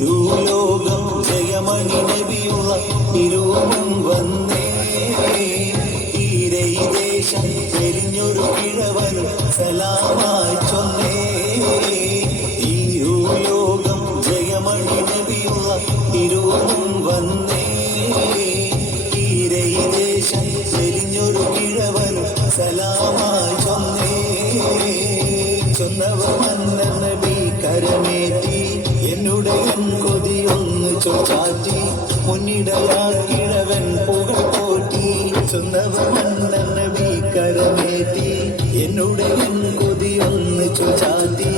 ലോകം ജയമണി നബിയുള്ള തിരുവനും വന്നേ ഈരൈ ദേശം എരിഞ്ഞൊരു കിഴവനും സലാമായി ചൊന്നേ ലോകം ജയമണി നബിയുള്ള തിരുവനും വന്നേ ഈരൈ ദേശം എരിഞ്ഞൊരു കിഴവനും സലാമായി ചൊന്നേ ചൊന്നവ മന്നർ നബി കരമേറ്റി എന്നുടെ കൊതിയൊന്ന് ചൊച്ചാറ്റി മുന്നിടയാക്കിഴവൻ പുകൾ പോറ്റി ചൊന്നവ മന്നർ നബി കരമേറ്റി എന്നുടെ കൊതിയൊന്ന് ചൊച്ചാറ്റി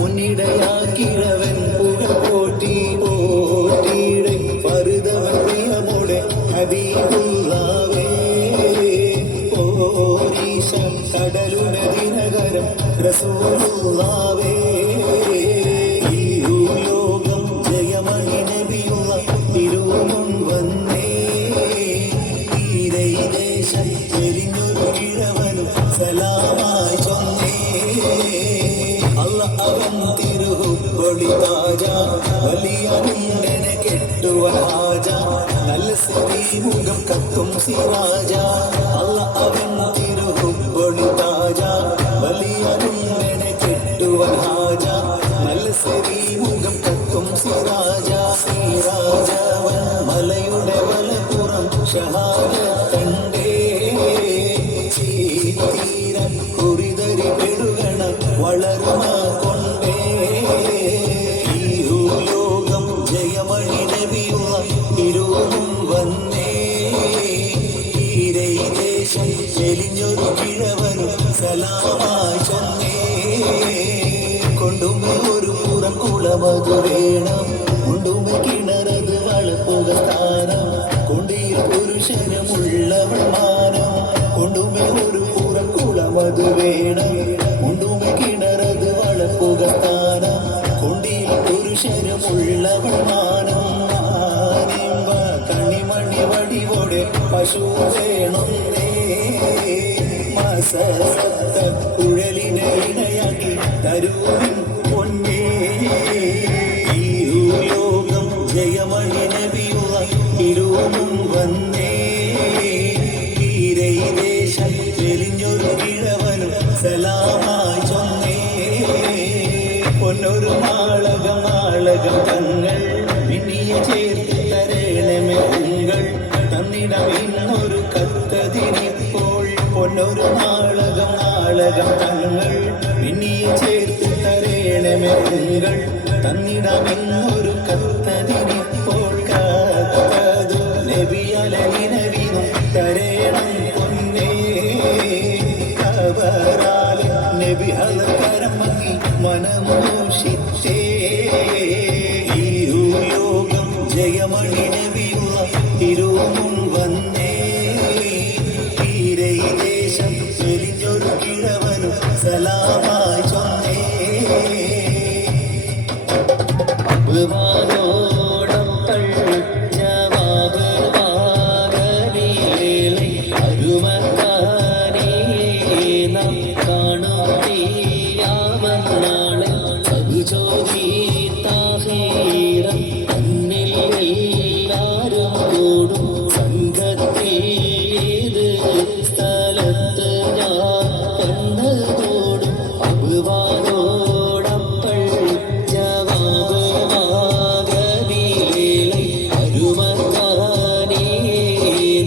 മുന്നിടയാക്കിഴവൻ പുകൾ പോറ്റി പോറ്റിയുടെ പരുതവൻ പ്രിയമോടെ ഹബീബുള്ളാവേ ഓരീശ കടലുടെ ദിനകരം റസൂലുള്ളാവേ ലോകം ജയമണി നബിയുള്ള തിരുവനും വന്നേ ഈരൈ ദേശം എരിഞ്ഞൊരു കിഴവനും സലാമായി ചൊന്നേ അല്ല അവൻ തിരുഹുപ്പൊളി താജ വലിയ നിന്നെ കെട്ടുവൻ ഹാജ നല്ല ശ്രീമുഖം കത്തും സിറാജ അല്ല അവൻ തിരുഹുപ്പൊളി താജ വലിയ നിന്നെ കെട്ടുവൻ ഹാജ നല്ല ശ്രീമുഖം കത്തും സിറാജ സിറാജവൻ മലയുടെ വലപ്പുറം ഷഹാദത്തണ്ടേ തീരം കുറിതരി പെടുകണ വളരുമ കൊണ്ടേ ലോകം ജയമണി നബിയുള്ള തിരുവനും വന്നേ ഈരൈ ദേശം എലിഞ്ഞൊരു കിഴവനും സലാമായി ചൊന്നേ കൊണ്ടുമേ ഒരു പുറം കുളമതു വേണം കൊണ്ടുമേ കിണറത് വളപ്പുക സ്ഥാനം കൊണ്ടിയിൽ പുരുഷനുമുള്ളവൾ മാനം കൊണ്ടുമേ ഒരു പുറം കുളമതു വേണം കൊണ്ടുമേ കിണറത് വളപ്പുക സ്ഥാനം കൊണ്ടിയിൽ പുരുഷനുമുള്ളവൾ മാനം കണിമണി വടിവോടെ പശു വേണേ മസത്ത കുഴലിനെ ഇണയാക്കി തരൂരിൻ പൊന്നേ ലോകം ജയമണി നബിയുള്ള തിരുവനും വന്നേ ഈരൈ ദേശം എരിഞ്ഞൊരു കിഴവനും സലാമായി ചൊന്നേ പൊന്നൊരു നാളകം നാളകം തങ്ങൾ മിന്നിയ ചേർത്ത് തരേണമേ ഉങ്ങൾ തന്നിടമിന്നൊരു കത്തതിരിപ്പോൾ പൊന്നൊരു നാളകം നാളകം തങ്ങൾ മിന്നിയ ചേർത്ത് തരേണമേ ഉങ്ങൾ തന്നിടമിന്നൊരു കത്തതിരിപ്പോൾ കാത്തതു നബിയലവിനും തരേണം പൊന്നേ അവരാൽ നബി ഹലകരം മങ്ങി മനമോഷിത്തേ ലോകം ജയമണി നബിയുള്ള തിരുവനും വന്നേ ഈരൈ ദേശം എരിഞ്ഞൊരു കിഴവനും സലാമായി ചൊന്നേ അബ്വാനോടപ്പൾ ജവാബ് വാഗലീലേ അരുമക്കാനേ നാം കാണും തീയാമനാളെ സബുജോതി താഹീരം അന്നിൽ എല്ലാരും കൂടും സംഘത്തിൽ സ്ഥലത്ത് ഞാൻ എന്നതോടും അബ്വാനോടപ്പൾ ജവാബ് വാഗലീലേ അരുമക്കാനേ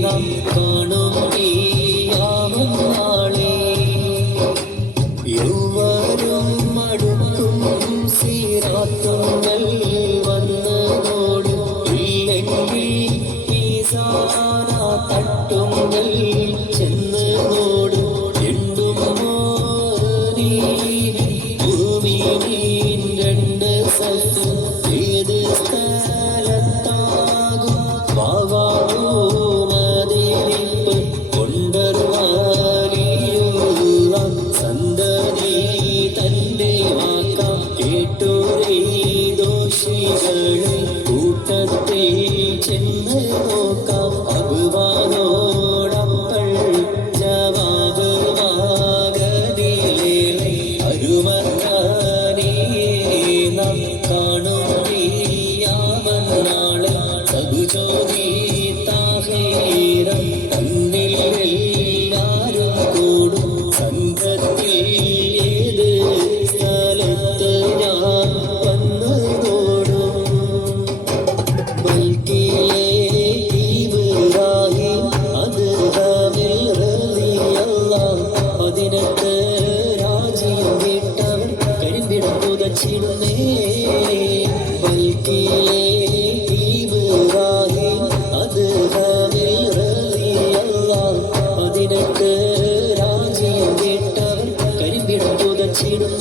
നാം കാണും തീയാമനാളെ യൗവരും മടുക്കും സിറാത്തുങ്ങൾ വന്നതോട് ഇല്ലെങ്കിൽ മീസാന തട്ടുങ്ങൾ ചെന്നതോട് എണ്ടും മോനി ഭൂമിയിൽ രണ്ട് സത്ത് ഏത് സ്ഥലത്താകും വാവാതിരിപ്പ് കൊണ്ടർവാലിയുള്ള സന്തതി തന്റെ വാക്കാം കേട്ടോരേ ദോഷികളെ കൂട്ടത്തെ ചെന്ന് നോക്കാം അബ്വാനോടപ്പൾ ജവാബ് വാഗലീലേ പാടിയിടുന്നു